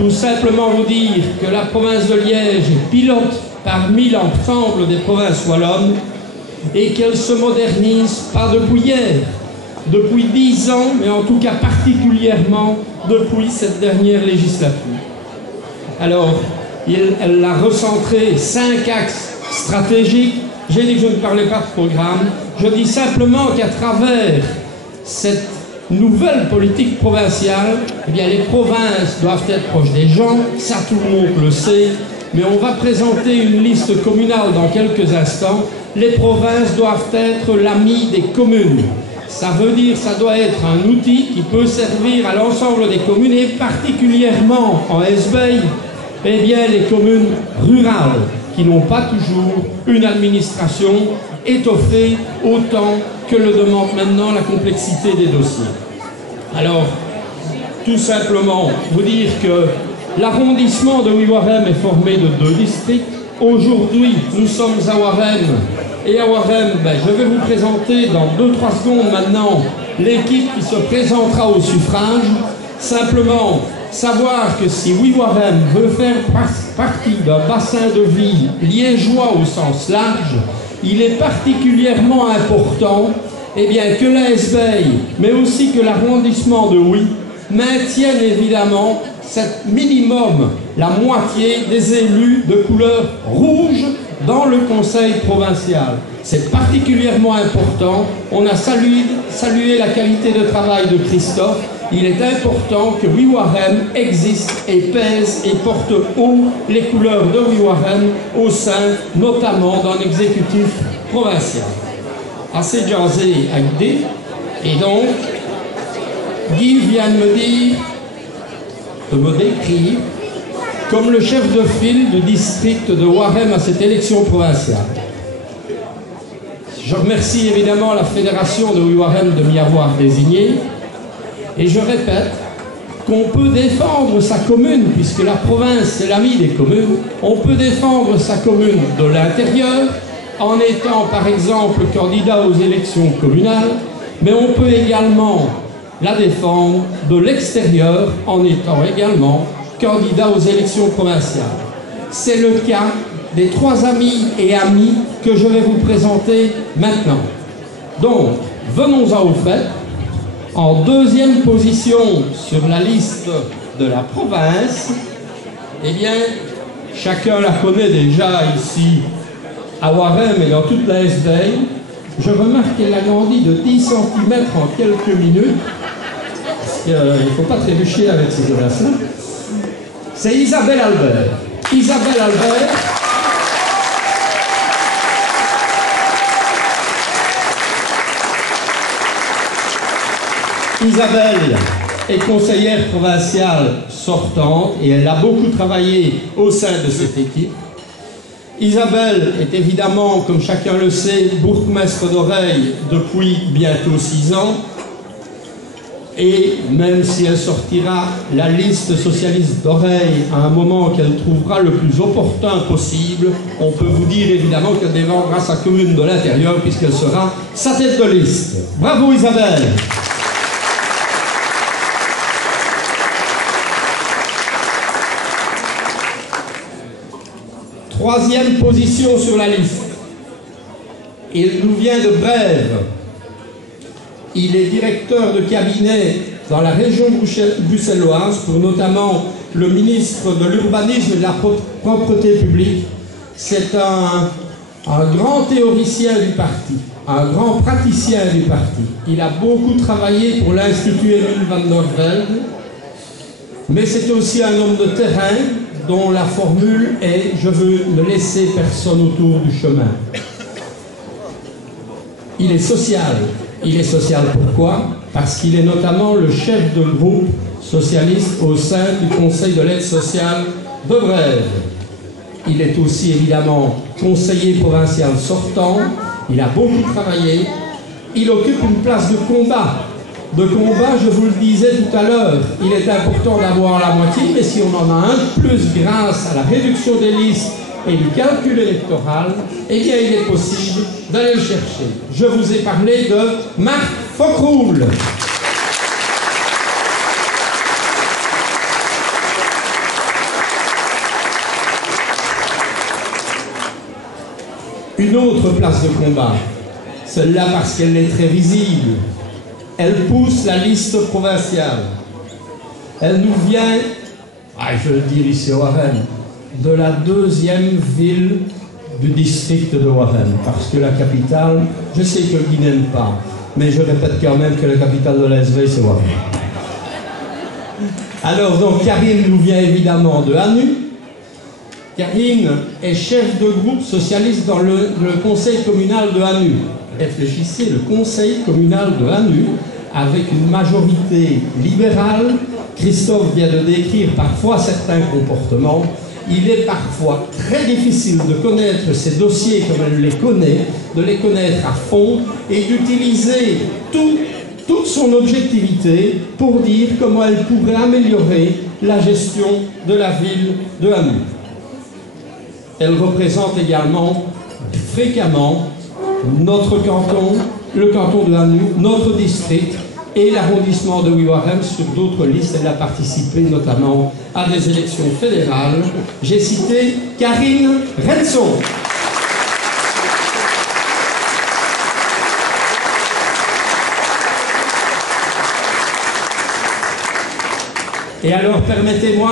tout simplement vous dire que la province de Liège est pilote parmi l'ensemble des provinces wallonnes et qu'elle se modernise pas depuis hier, depuis 10 ans, mais en tout cas particulièrement depuis cette dernière législature. Alors, elle a recentré 5 axes stratégiques. J'ai dit que je ne parlais pas de programme. Je dis simplement qu'à travers cette nouvelle politique provinciale, eh bien, les provinces doivent être proches des gens, ça tout le monde le sait, mais on va présenter une liste communale dans quelques instants. Les provinces doivent être l'ami des communes. Ça veut dire que ça doit être un outil qui peut servir à l'ensemble des communes et particulièrement en Hesbaye, eh bien, les communes rurales qui n'ont pas toujours une administration étoffée autant que le demande maintenant la complexité des dossiers. Alors, tout simplement, vous dire que l'arrondissement de Wiwarem est formé de 2 districts. Aujourd'hui, nous sommes à Warem. Et à Warem, je vais vous présenter dans 2-3 secondes maintenant l'équipe qui se présentera au suffrage. Simplement, savoir que si Wiwarem veut faire partie d'un bassin de vie liégeois au sens large, il est particulièrement important eh bien, que la Hesbaye, mais aussi que l'arrondissement de Huy, maintiennent évidemment cette minimum, la moitié des élus de couleur rouge dans le conseil provincial. C'est particulièrement important. On a salué la qualité de travail de Christophe. Il est important que Wiwarem existe et pèse et porte haut les couleurs de Wiwarem au sein notamment d'un exécutif provincial. Assez jasé à l'idée. Et donc, Guy vient de me décrire comme le chef de file du district de Warem à cette élection provinciale. Je remercie évidemment la fédération de Wiwarem de m'y avoir désigné. Et je répète qu'on peut défendre sa commune, puisque la province c'est l'ami des communes, on peut défendre sa commune de l'intérieur en étant par exemple candidat aux élections communales, mais on peut également la défendre de l'extérieur en étant également candidat aux élections provinciales. C'est le cas des 3 amis et amies que je vais vous présenter maintenant. Donc, venons-en au fait. En 2e position sur la liste de la province, eh bien, chacun la connaît déjà ici à Warem et dans toute la Hesbaye. Je remarque qu'elle a grandi de 10 cm en quelques minutes. Il ne faut pas trébucher avec ces audaces-là. C'est Isabelle Albert. Isabelle Albert. Isabelle est conseillère provinciale sortante et elle a beaucoup travaillé au sein de cette équipe. Isabelle est évidemment, comme chacun le sait, bourgmestre d'Oreille depuis bientôt 6 ans. Et même si elle sortira la liste socialiste d'Oreille à un moment qu'elle trouvera le plus opportun possible, on peut vous dire évidemment qu'elle défendra sa commune de l'intérieur puisqu'elle sera sa tête de liste. Bravo Isabelle! Troisième position sur la liste. Il nous vient de Brèves. Il est directeur de cabinet dans la région bruxelloise pour notamment le ministre de l'Urbanisme et de la Propreté publique. C'est un grand théoricien du parti, un grand praticien du parti. Il a beaucoup travaillé pour l'Institut Emile van der Velde, mais c'est aussi un homme de terrain dont la formule est « je veux ne laisser personne autour du chemin ». Il est social. Il est social pourquoi? Parce qu'il est notamment le chef de groupe socialiste au sein du Conseil de l'aide sociale de Brèves. Il est aussi évidemment conseiller provincial sortant. Il a beaucoup travaillé. Il occupe une place de combat. Je vous le disais tout à l'heure, il est important d'avoir la moitié, mais si on en a un de plus grâce à la réduction des listes et du calcul électoral, eh bien il est possible d'aller le chercher. Je vous ai parlé de Marc Focroul. une autre place de combat. Celle-là parce qu'elle est très visible. Elle pousse la liste provinciale. Elle nous vient, je veux le dire ici à Warren, de la deuxième ville du district de Warren. Parce que la capitale, je sais que Guy n'aime pas, mais je répète quand même que la capitale de l'ASV, c'est Warren. Alors, donc, Karine nous vient évidemment de Hanu. Karine est chef de groupe socialiste dans le conseil communal de Hanu. Réfléchissez, le conseil communal de Hanu, avec une majorité libérale. Christophe vient de décrire parfois certains comportements. Il est parfois très difficile de connaître ces dossiers comme elle les connaît, de les connaître à fond et d'utiliser toute son objectivité pour dire comment elle pourrait améliorer la gestion de la ville de Hanu. Elle représente également fréquemment notre canton, le canton de Hanu, notre district et l'arrondissement de Wiwarem sur d'autres listes. Elle a participé notamment à des élections fédérales. J'ai cité Karine Renson. Et alors, permettez-moi